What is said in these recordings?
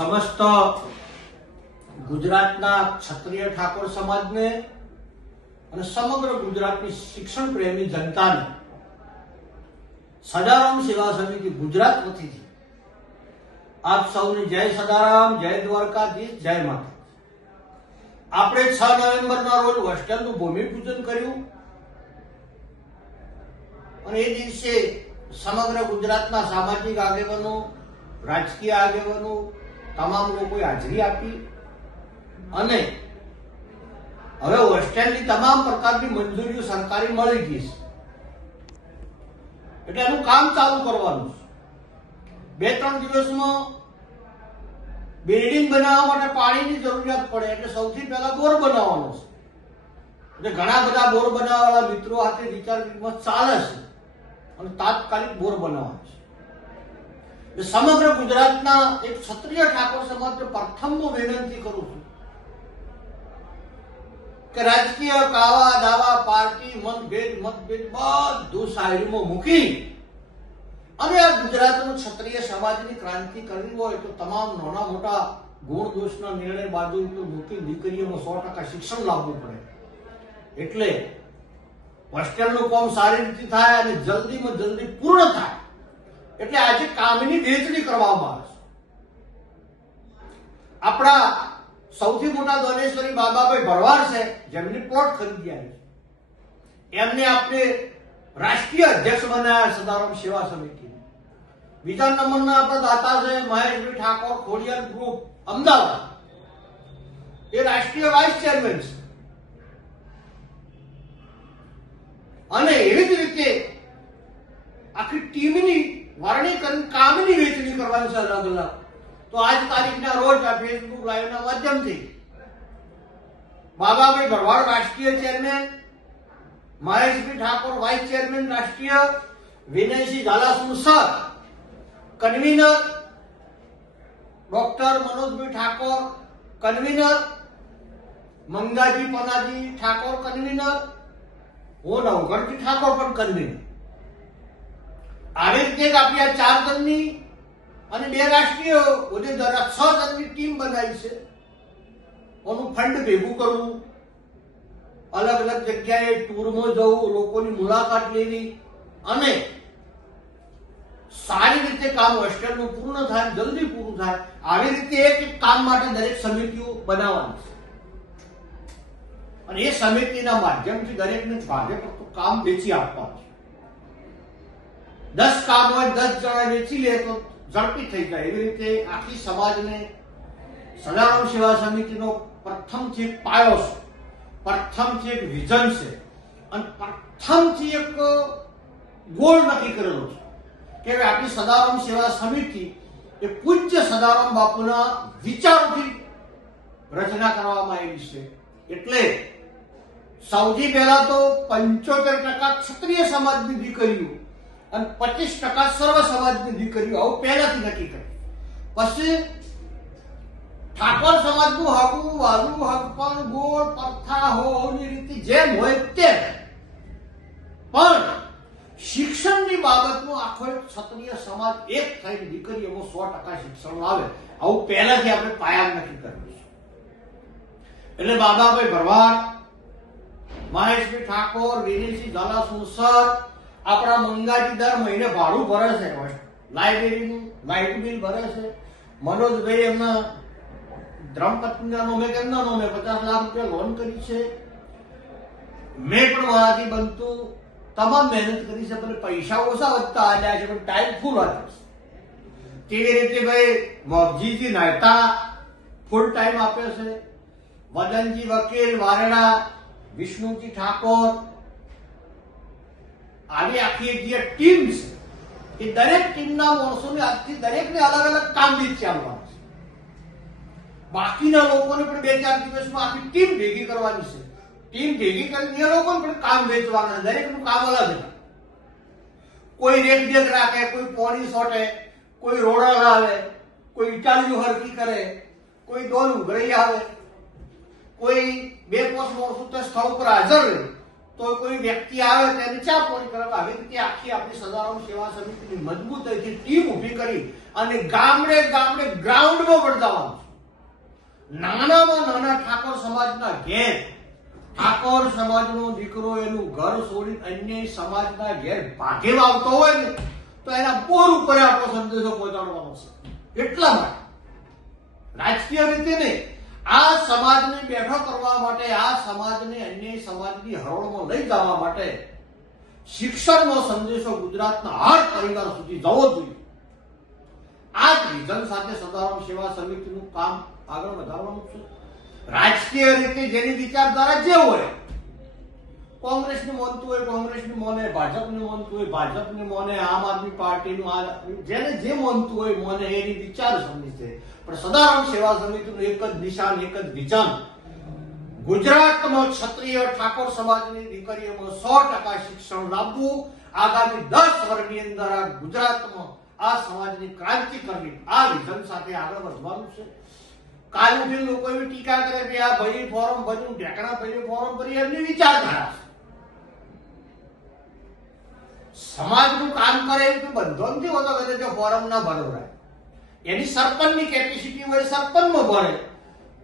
સમસ્ત ગુજરાતના ક્ષત્રિય ઠાકોર સમાજને અને સમગ્ર ગુજરાતની શિક્ષણ પ્રેમી જનતાને સદારામ સેવા સમિતિ ગુજરાત વતીથી આપ સૌની જય સદારામ, જય દ્વારકાધીશ, જય માતા. આપણે 6 નવેમ્બરના રોજ હોસ્ટેલનું ભૂમિપૂજન કર્યું અને એ દિવસે સમગ્ર ગુજરાતના સામાજિક આગેવાનો, રાજકીય આગેવાનો, તમામ લોકોએ હાજરી આપી અને હવે હોસ્ટેલની તમામ પ્રકારની મંજૂરીઓ સરકારી મળી ગઈ છે, એટલે એનું કામ ચાલુ કરવાનું છે. 2-3 દિવસમાં બિલ્ડિંગ બનાવવા માટે પાણીની જરૂરિયાત પડે એટલે સૌથી પહેલા બોર બનાવવાનો છે. એટલે ઘણા બધા બોર બનાવવાવાળા મિત્રો હાથે વિચાર વિમર્શ ચાલે છે અને તાત્કાલિક બોર બનાવવાનો છે. એટલે સમગ્ર ગુજરાતના એક ક્ષત્રિય ઠાકોર સમાજને પ્રથમમાં વિનંતી કરું છું કે રાજકીય કાવા દાવા, પાર્ટી મતભેદ બધું સાઈડમાં મૂકી અને આ ગુજરાતનો ક્ષત્રિય સમાજની ક્રાંતિ કરવી હોય તો તમામ નાના મોટા ગુણ દોષના નિર્ણય બાજુ મૂકી દીકરીઓમાં 100% શિક્ષણ લાવવું પડે. એટલે હોસ્ટેલનું કામ સારી રીતે થાય અને જલ્દીમાં જલ્દી પૂર્ણ થાય એટલે આજે કામની વહેંચણી કરવામાં આવે છે. આપણા સૌથી મોટા દોનેશ્વરી બાબાભાઈ ભરવાડ છે, જેમની પ્લોટ ખરીદ્યા છે, એમને આપણે રાષ્ટ્રીય અધ્યક્ષ બનાવ્યા સદારામ સેવા સમિતિ. બીજા નંબરના આપણા દાતા છે મહેશભાઈ ઠાકોર, ખોડિયાર ગ્રુપ અમદાવાદ, એ રાષ્ટ્રીય વાઇસ ચેરમેન છે. અને એવી જ રીતે આખી ટીમની વરણી કરી કામની વહેંચણી કરવાની છે અલગ અલગ. તો આજ તારીખના રોજ આ ફેસબુક લાઈવના માધ્યમથી બાબાભાઈ ભરવાડ રાષ્ટ્રીય ચેરમેન, મહેશભાઈ ઠાકોર વાઇસ ચેરમેન રાષ્ટ્રીય, વિનયસિંહ ઝાલાસુ સર કન્વીનર, ડોક્ટર મનોજભાઈ ઠાકોર કન્વીનર, મંગાજી પનાજી ઠાકોર કન્વીનર, હું નવગણજી ઠાકોર પણ કન્વીનર. આવી રીતે આપણી આ 4 જણની અને 2 રાષ્ટ્રીય હોદ્દેદાર 6 જણની ટીમ બનાવી છે. ઓનું ફંડ ભેગું કરવું, અલગ અલગ જગ્યાએ ટૂરમાં જવું, લોકોની મુલાકાત લેવી અને સારી રીતે કામ હોસ્ટેલનું પૂર્ણ થાય, જલ્દી પૂરું થાય, આવી રીતે એક કામ માટે દરેક સમિતિઓ બનાવવાની છે. અને એ સમિતિના માધ્યમથી દરેકને ભાગે પડતું કામ વેચી આપવાનું છે. 10 કામ હોય 10 જણા વેચી લે તો ઝડપી થઈ જાય. એવી રીતે આખી સમાજને સદારામ સેવા સમિતિનો પ્રથમથી એક પાયો છે, પ્રથમથી એક વિઝન છે અને પ્રથમથી એક ગોલ નક્કી કરેલો છે કે આપણી સદારામ સેવા સમિતિ એ પૂજ્ય સદારામ બાપુના વિચારોથી રચના કરવામાં આવી છે. એટલે સૌથી પહેલા તો 75% ક્ષત્રિય સમાજની દીકરીઓ અને 25% સર્વ સમાજની દીકરીઓ આવું પહેલાથી નક્કી કર્યું. પછી ઠાકોર સમાજનું હકું, વાલું, હકપણ, ગોળ, પ્રથા હોની રીતે જેમ હોય તેમ, પણ શિક્ષણની બાબતમાં આખો એક ક્ષત્રિય સમાજ એક થઈને દીકરીઓમાં 100% શિક્ષણ લાવે આવું પહેલાથી આપણે પાયા નક્કી કર્યું છે. એટલે બાબાભાઈ ભરવાડ, મહેશભાઈ ઠાકોર, વિનયસિંહ ઝાલાસુ સર આપણા મંગાજી દર મહિને ભાડું ભરે છે, લાઇબ્રેરીનું લાઇટ બિલ ભરે છે. મનોજભાઈ એમના ધર્મપત્નીના નામે, તેમના નામે 50 લાખ રૂપિયા લોન કરી છે. મેં પણ મારાથી બનતું તમામ મહેનત કરી છે, પણ પૈસા ઓછા વધતા આવ્યા છે, પણ ટાઈમ ફૂલ આવ્યો છે. તેવી રીતે ભાઈ મોગજીજી નાયતા ફૂલ ટાઈમ આપે છે. વદનજી વકીલ વારેડા, વિષ્ણુજી ઠાકોર, આવી આખી જે ટીમ છે એ દરેક ટીમના માણસોને આજથી દરેકને અલગ અલગ કામ વેચી આપવાનું છે. બાકીના લોકોને પણ 2-4 દિવસમાં આખી ટીમ ભેગી કરવાની છે. ટીમ ભેગી કરીને એ લોકોને પણ કામ વેચવાના છે. દરેકનું કામ અલગ છે. કોઈ રેખદેખ રાખે, કોઈ પોણી સોટે, કોઈ રોડા લાવે, કોઈ ઇટાલીઓ હરકી કરે, કોઈ દોન ઉઘરાઈ આવે, કોઈ 2-5 માણસો સ્થળ પર હાજર રહે. તો કોઈ વ્યક્તિ આવે તેને ચા પોણી કરે. આવી રીતે આખી આપણી સદારામ સેવા સમિતિની મજબૂતાઈથી ટીમ ઊભી કરી અને ગામડે ગામડે ગ્રાઉન્ડમાં વળગાવવાનું. નાનામાં નાના ઠાકોર સમાજના ઘેર ઠાકોર સમાજનો દીકરો એનું ઘર છોડી અન્ય સમાજના ઘેર ભાગે આવતો હોય ને તો એના બોર ઉપર આપણો સંદેશો પહોંચાડવાનો છે. એટલા માટે રાજકીય રીતે નહીં, આ સમાજને બેઠો કરવા માટે, આ સમાજને અન્ય સમાજની હરોળમાં લઈ જવા માટે શિક્ષણનો સંદેશો ગુજરાતના હર પરિવાર સુધી જવો જોઈએ. આ જ વિઝન સાથે સદારામ સેવા સમિતિનું કામ આગળ વધારવાનું છે. રાજકીય રીતે જેની વિચારધારા જે હોય, કોંગ્રેસને માનતું હોય કોંગ્રેસને માને, ભાજપને માનતું હોય ભાજપને માને, આમ આદમી પાર્ટીનું જેને જે માનતું હોય માને, એની વિચારસરણી છે. પણ સદારામ સેવા સમિતિનું એક જ નિશાન, એક જ વિઝન, ગુજરાતમાં ક્ષત્રિય ઠાકોર સમાજની દીકરીઓમાં 100% શિક્ષણ લાવવું. આગામી 10 વર્ષની અંદર આ ગુજરાતમાં આ સમાજની ક્રાંતિ કરવી, આ વિઝન સાથે આગળ વધવાનું છે. કાલ ઉઠી લોકો એવી ટીકા કરે કે આ ભાઈ ફોરમ ભર્યું, ઢેકણા ભાઈ ફોરમ ભરી, એમની વિચારધારા છે. સમાજનું કામ કરે એવું બંધો નથી હોતો કે જો ફોરમ ના ભરવરાય. એની સરપંચની કેપેસિટી હોય સરપંચમાં ભરે,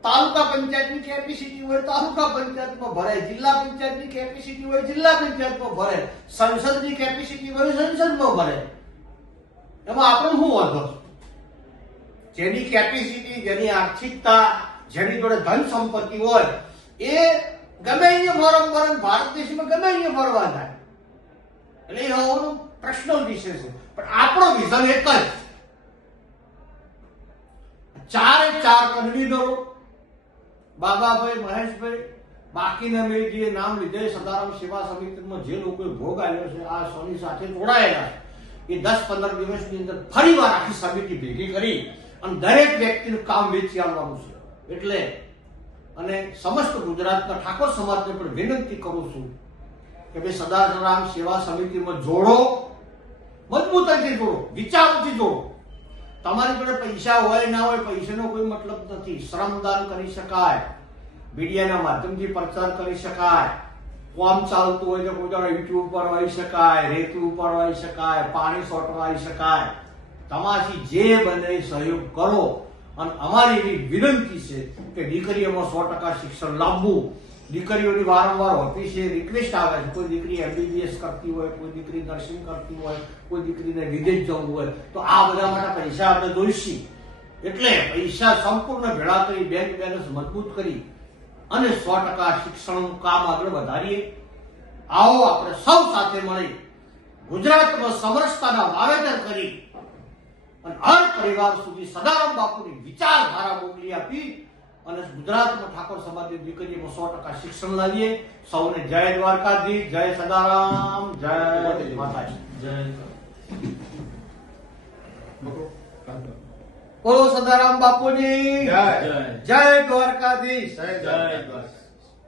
તાલુકા પંચાયતની કેપેસિટી હોય તાલુકા પંચાયતમાં ભરે, જિલ્લા પંચાયતની કેપેસિટી હોય જિલ્લા પંચાયતમાં ભરે, સંસદની કેપેસિટી હોય સંસદમાં ભરે. એમાં આપણને શું વાંધો છે? જેની કેપેસિટી, જેની આર્થિકતા, જેની જોડે ધન સંપત્તિ હોય એ ગમે અહીંયા ફોરમ ભરે, ભારત દેશમાં ગમે અહીંયા ફરવા જાય. એટલે એ હોવાનો પ્રશ્ન વિષય છે. પણ આપણો વિઝન એક જ, ચારે ચાર કન્વીનરો બાબાભાઈ, મહેશભાઈ, બાકીના મેં જે નામ લીધે સદારામ સેવા સમિતિમાં જે લોકોએ ભોગ આવ્યો છે, આ સોની સાથે જોડાયેલા છે, એ 10-15 દિવસની અંદર ફરીવાર આખી સમિતિ ભેગી કરી અને દરેક વ્યક્તિનું કામ વેચી આવવાનું છે. એટલે અને સમસ્ત ગુજરાતના ઠાકોર સમાજને પણ વિનંતી કરું છું કે ભાઈ સદારામ સેવા સમિતિમાં જોડો, મજબૂતાઈથી જોડો, વિચારથી જોડો. તમારી જોડે પૈસા હોય ના હોય, પૈસાનો કોઈ મતલબ નથી. શ્રમદાન કરી શકાય, મીડિયાના માધ્યમથી પ્રચાર કરી શકાય, કામ ચાલતું હોય તો કોઈ યુટ્યુબ પર આવી શકાય, રેતી ઉપર આવી શકાય, પાણી છોટવા આવી શકાય. તમારી જે બને સહયોગ કરો. અને અમારી એવી વિનંતી છે કે દીકરીઓમાં 100% શિક્ષણ લાવવું. દીકરીઓની વારંવાર ઓફિસે રિક્વેસ્ટ આવે છે, કોઈ દીકરી MBBS કરતી હોય, કોઈ દીકરી નર્સિંગ કરતી હોય, કોઈ દીકરીને વિદેશ જવું હોય, તો આ બધા માટે પૈસા આપણે જોઈશી. એટલે પૈસા સંપૂર્ણ ભેળા કરી, બેંક બેલેન્સ મજબૂત કરી અને 100% શિક્ષણનું કામ આગળ વધારીએ. આવો આપણે સૌ સાથે મળી ગુજરાતમાં સમરસતાના વાવેતર કરી અને હર પરિવાર સુધી સદારામ બાપુની વિચારધારા મોકલી આપી અને ગુજરાતમાં ઠાકોર સમાજની દીકરીઓમાં 100% શિક્ષણ લાવીએ. સૌને જય દ્વારકાધીશ, જય સદારામ, જય માતાજી, બોલો સદારામ બાપુની જય, જય દ્વારકાધીશ, જય દ્વારકા.